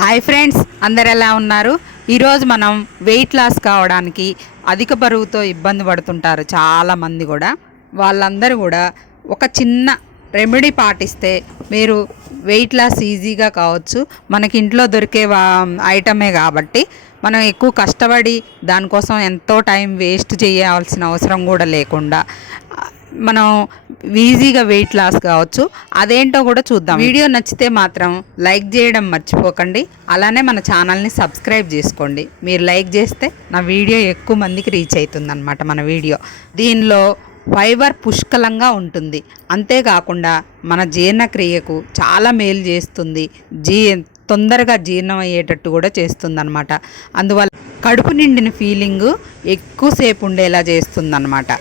Hi friends, అందరు ఎలా ఉన్నారు? ఈరోజు మనం వెయిట్ లాస్ కావడానికి అధిక బరువుతో ఇబ్బంది పడుతుంటారు చాలామంది కూడా. వాళ్ళందరూ కూడా ఒక చిన్న రెమెడీ పాటిస్తే మీరు వెయిట్ లాస్ ఈజీగా కావచ్చు. మనకి ఇంట్లో దొరికే ఐటమే కాబట్టి మనం ఎక్కువ కష్టపడి దానికోసం ఎంతో టైం వేస్ట్ చేయాల్సిన అవసరం కూడా లేకుండా మనం ఈజీగా వెయిట్ లాస్ కావచ్చు. అదేంటో కూడా చూద్దాం. వీడియో నచ్చితే మాత్రం లైక్ చేయడం మర్చిపోకండి. అలానే మన ఛానల్ని సబ్స్క్రైబ్ చేసుకోండి. మీరు లైక్ చేస్తే నా వీడియో ఎక్కువ మందికి రీచ్ అవుతుంది అన్నమాట. మన వీడియో దీనిలో ఫైబర్ పుష్కలంగా ఉంటుంది. అంతేకాకుండా మన జీర్ణక్రియకు చాలా మేలు చేస్తుంది. తొందరగా జీర్ణం అయ్యేటట్టు కూడా చేస్తుంది అన్నమాట. అందువల్ల కడుపు నిండిన ఫీలింగు ఎక్కువసేపు ఉండేలా చేస్తుంది అన్నమాట.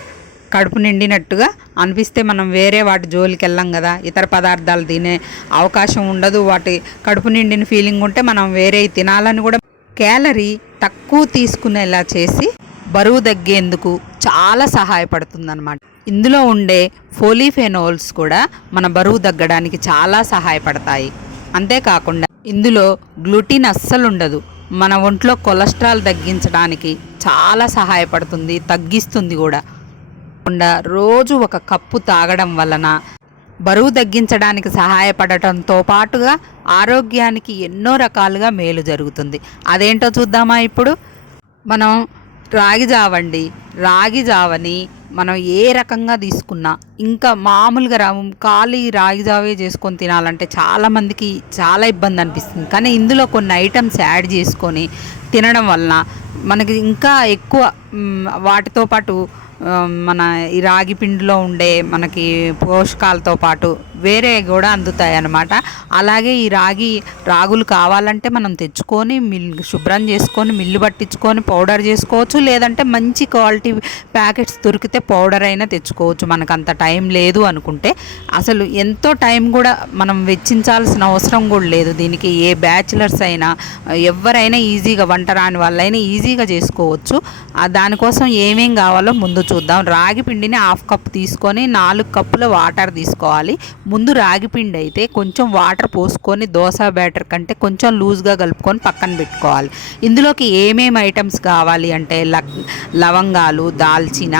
కడుపు నిండినట్టుగా అనిపిస్తే మనం వేరే వాటి జోలికి వెళ్ళాం కదా, ఇతర పదార్థాలు తినే అవకాశం ఉండదు. వాటి కడుపు నిండిన ఫీలింగ్ ఉంటే మనం వేరే తినాలని కూడా క్యాలరీ తక్కువ తీసుకునేలా చేసి బరువు తగ్గేందుకు చాలా సహాయపడుతుంది అన్నమాట. ఇందులో ఉండే పోలీఫెనోల్స్ కూడా మన బరువు తగ్గడానికి చాలా సహాయపడతాయి. అంతేకాకుండా ఇందులో గ్లూటిన్ అస్సలు ఉండదు. మన ఒంట్లో కొలెస్ట్రాల్ తగ్గించడానికి చాలా సహాయపడుతుంది, తగ్గిస్తుంది కూడా. రోజు ఒక కప్పు తాగడం వలన బరువు తగ్గించడానికి సహాయపడటంతో పాటుగా ఆరోగ్యానికి ఎన్నో రకాలుగా మేలు జరుగుతుంది. అదేంటో చూద్దామా ఇప్పుడు. మనం రాగి జావండి, రాగి జావని మనం ఏ రకంగా తీసుకున్నా, ఇంకా మామూలుగా ఖాళీ రాగి జావే చేసుకొని తినాలంటే చాలామందికి చాలా ఇబ్బంది అనిపిస్తుంది. కానీ ఇందులో కొన్ని ఐటమ్స్ యాడ్ చేసుకొని తినడం వలన మనకి ఇంకా ఎక్కువ వాటితో పాటు మన ఈ రాగి పిండిలో ఉండే మనకి పోషకాలతో పాటు వేరే కూడా అందుతాయి అన్నమాట. అలాగే ఈ రాగులు కావాలంటే మనం తెచ్చుకొని శుభ్రం చేసుకొని మిల్లు పట్టించుకొని పౌడర్ చేసుకోవచ్చు. లేదంటే మంచి క్వాలిటీ ప్యాకెట్స్ దొరికితే పౌడర్ అయినా తెచ్చుకోవచ్చు. మనకు అంత టైం లేదు అనుకుంటే అసలు ఎంతో టైం కూడా మనం వెచ్చించాల్సిన అవసరం కూడా లేదు. దీనికి ఏ బ్యాచిలర్స్ అయినా ఎవరైనా ఈజీగా, వంట రాని వాళ్ళైనా ఈజీగా చేసుకోవచ్చు. దానికోసం ఏమేం కావాలో ముందు చూద్దాం. రాగి పిండిని 1/2 కప్పు తీసుకొని 4 కప్పుల వాటర్ తీసుకోవాలి. ముందు రాగి పిండి అయితే కొంచెం వాటర్ పోసుకొని దోశ బ్యాటర్ కంటే కొంచెం లూజ్గా కలుపుకొని పక్కన పెట్టుకోవాలి. ఇందులోకి ఏమేమి ఐటమ్స్ కావాలి అంటే లవంగాలు, దాల్చిన,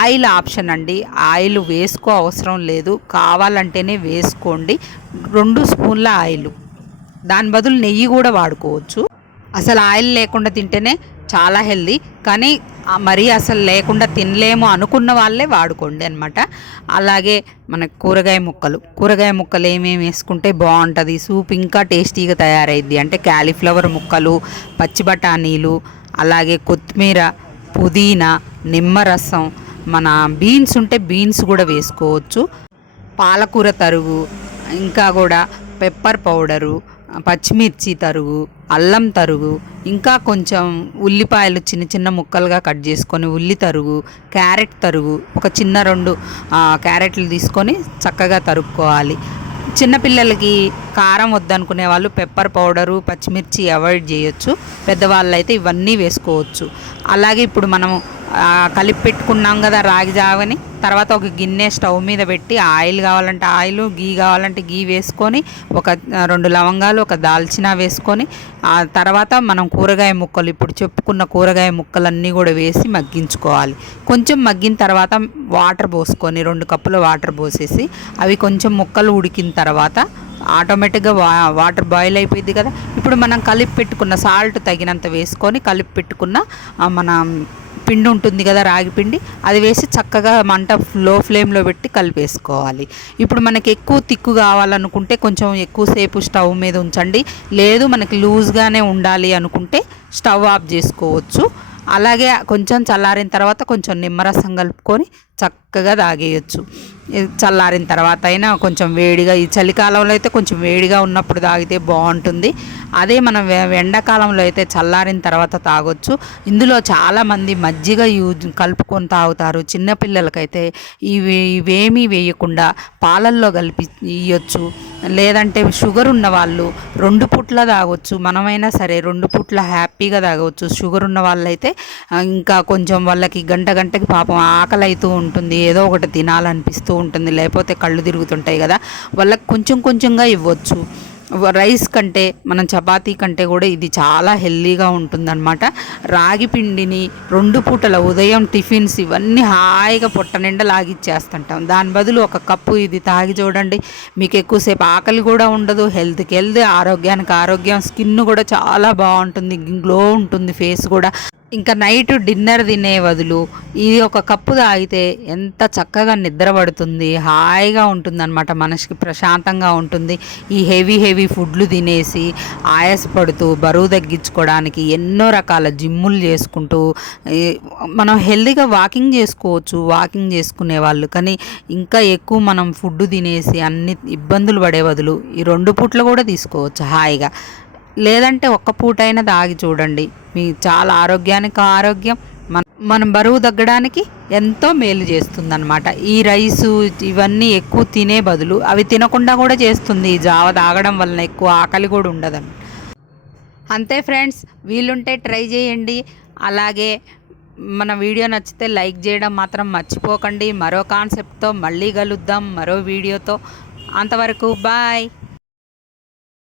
ఆయిల్ ఆప్షన్ అండి. ఆయిల్ వేసుకో అవసరం లేదు, కావాలంటేనే వేసుకోండి. 2 స్పూన్ల ఆయిల్, దాని బదులు నెయ్యి కూడా వాడుకోవచ్చు. అసలు ఆయిల్ లేకుండా తింటేనే చాలా హెల్దీ, కానీ మరీ అసలు లేకుండా తినలేము అనుకున్న వాళ్ళే వాడుకోండి అనమాట. అలాగే మన కూరగాయ ముక్కలు ఏమేమి వేసుకుంటే బాగుంటుంది, సూప్ ఇంకా టేస్టీగా తయారైద్ది అంటే క్యాలీఫ్లవర్ ముక్కలు, పచ్చి బఠానీలు, అలాగే కొత్తిమీర, పుదీనా, నిమ్మరసం, మన బీన్స్ ఉంటే బీన్స్ కూడా వేసుకోవచ్చు, పాలకూర తరుగు, ఇంకా కూడా పెప్పర్ పౌడరు, పచ్చిమిర్చి తరుగు, అల్లం తరుగు, ఇంకా కొంచెం ఉల్లిపాయలు చిన్న చిన్న ముక్కలుగా కట్ చేసుకొని ఉల్లి తరుగు, క్యారెట్ తరుగు, ఒక చిన్న 2 క్యారెట్లు తీసుకొని చక్కగా తరుక్కోవాలి. చిన్నపిల్లలకి కారం వద్దనుకునే వాళ్ళు పెప్పర్ పౌడరు, పచ్చిమిర్చి అవాయిడ్ చేయొచ్చు. పెద్దవాళ్ళు అయితే ఇవన్నీ వేసుకోవచ్చు. అలాగే ఇప్పుడు మనం కలిపి పెట్టుకున్నాం కదా రాగి జావని, తర్వాత ఒక గిన్నె స్టవ్ మీద పెట్టి ఆయిల్ కావాలంటే ఆయిల్, గీ కావాలంటే గీ వేసుకొని ఒక 2 లవంగాలు, ఒక దాల్చిన వేసుకొని ఆ తర్వాత మనం ఇప్పుడు చెప్పుకున్న కూరగాయ ముక్కలన్నీ కూడా వేసి మగ్గించుకోవాలి. కొంచెం మగ్గిన తర్వాత వాటర్ పోసుకొని 2 కప్పుల వాటర్ పోసేసి అవి కొంచెం ముక్కలు ఉడికిన తర్వాత ఆటోమేటిక్గా వాటర్ బాయిల్ అయిపోయింది కదా. ఇప్పుడు మనం కలిపి పెట్టుకున్న సాల్ట్ తగినంత వేసుకొని కలిపి పెట్టుకున్న మన పిండి ఉంటుంది కదా, రాగి పిండి, అది వేసి చక్కగా మంట లో ఫ్లేమ్లో పెట్టి కలిపేసుకోవాలి. ఇప్పుడు మనకి ఎక్కువ తిక్కు కావాలనుకుంటే కొంచెం ఎక్కువసేపు స్టవ్ మీద ఉంచండి. లేదు మనకి లూజ్గానే ఉండాలి అనుకుంటే స్టవ్ ఆఫ్ చేసుకోవచ్చు. అలాగే కొంచెం చల్లారిన తర్వాత కొంచెం నిమ్మరసం కలుపుకొని చక్కగా తాగేయచ్చు. చల్లారిన తర్వాత అయినా కొంచెం వేడిగా, ఈ చలికాలంలో అయితే కొంచెం వేడిగా ఉన్నప్పుడు తాగితే బాగుంటుంది. అదే మనం ఎండాకాలంలో అయితే చల్లారిన తర్వాత తాగొచ్చు. ఇందులో చాలామంది మజ్జిగ కలుపుకొని తాగుతారు. చిన్నపిల్లలకైతే ఇవేమీ వేయకుండా పాలల్లో కలిపి ఇవ్వచ్చు. లేదంటే షుగర్ ఉన్న వాళ్ళు 2 పూట్ల తాగొచ్చు. మనమైనా సరే 2 పూట్ల హ్యాపీగా తాగవచ్చు. షుగర్ ఉన్న వాళ్ళైతే ఇంకా కొంచెం వాళ్ళకి గంటకి పాపం ఆకలి అవుతూ ఉంటుంది, ఏదో ఒకటి తినాలనిపిస్తూ ఉంటుంది, లేకపోతే కళ్ళు తిరుగుతుంటాయి కదా, వాళ్ళకి కొంచెంగా ఇవ్వచ్చు. రైస్ కంటే మనం చపాతీ కంటే కూడా ఇది చాలా హెల్తీగా ఉంటుందన్నమాట. రాగి పిండిని 2 పూటల ఉదయం టిఫిన్స్ ఇవన్నీ హాయిగా పొట్ట నిండా లాగిచ్చేస్తుంటాం. దాని బదులు ఒక కప్పు ఇది తాగి చూడండి, మీకు ఎక్కువసేపు ఆకలి కూడా ఉండదు, హెల్త్కి హెల్త్, ఆరోగ్యానికి ఆరోగ్యం, స్కిన్ కూడా చాలా బాగుంటుంది, గ్లో ఉంటుంది ఫేస్ కూడా. ఇంకా నైట్ డిన్నర్ తినే బదులు ఇది ఒక కప్పు తాగితే ఎంత చక్కగా నిద్ర పడుతుంది, హాయిగా ఉంటుందన్నమాట, మనసుకి ప్రశాంతంగా ఉంటుంది. ఈ హెవీ ఫుడ్లు తినేసి ఆయాసపడుతూ బరువు తగ్గించుకోవడానికి ఎన్నో రకాల జిమ్ములు చేసుకుంటూ మనం హెల్తీగా వాకింగ్ చేసుకోవచ్చు, వాకింగ్ చేసుకునే వాళ్ళు. కానీ ఇంకా ఎక్కువ మనం ఫుడ్ తినేసి అన్ని ఇబ్బందులు పడే బదులు ఈ 2 పూటలు కూడా తీసుకోవచ్చు హాయిగా. లేదంటే ఒక్క పూటైనా తాగి చూడండి, మీ చాలా ఆరోగ్యానికి ఆరోగ్యం, మనం బరువు తగ్గడానికి ఎంతో మేలు చేస్తుందన్నమాట. ఈ రైసు ఇవన్నీ ఎక్కువ తినే బదులు అవి తినకుండా కూడా చేస్తుంది. ఈ జావ తాగడం వలన ఎక్కువ ఆకలి కూడా ఉండదని. అంతే ఫ్రెండ్స్, వీలుంటే ట్రై చేయండి. అలాగే మన వీడియో నచ్చితే లైక్ చేయడం మాత్రం మర్చిపోకండి. మరో కాన్సెప్ట్తో మళ్ళీ కలుద్దాం, మరో వీడియోతో. అంతవరకు బాయ్.